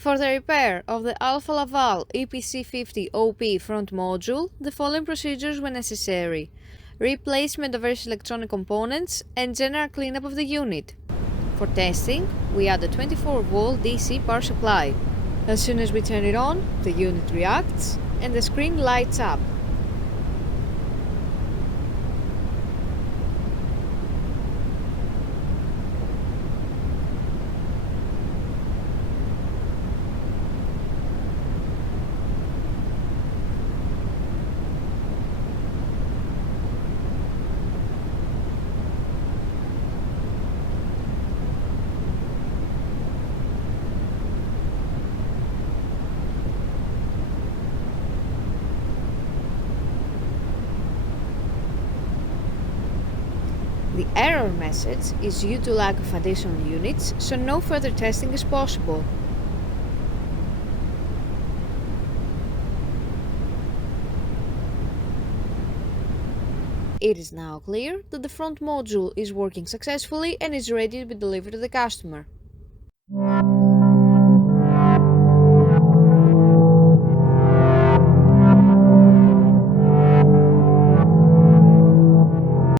For the repair of the Alfa Laval EPC 50 OP front module, the following procedures were necessary: replacement of various electronic components and general cleanup of the unit. For testing, we add a 24-volt DC power supply. As soon as we turn it on, the unit reacts and the screen lights up. The error message is due to lack of additional units, so no further testing is possible. It is now clear that the front module is working successfully and is ready to be delivered to the customer.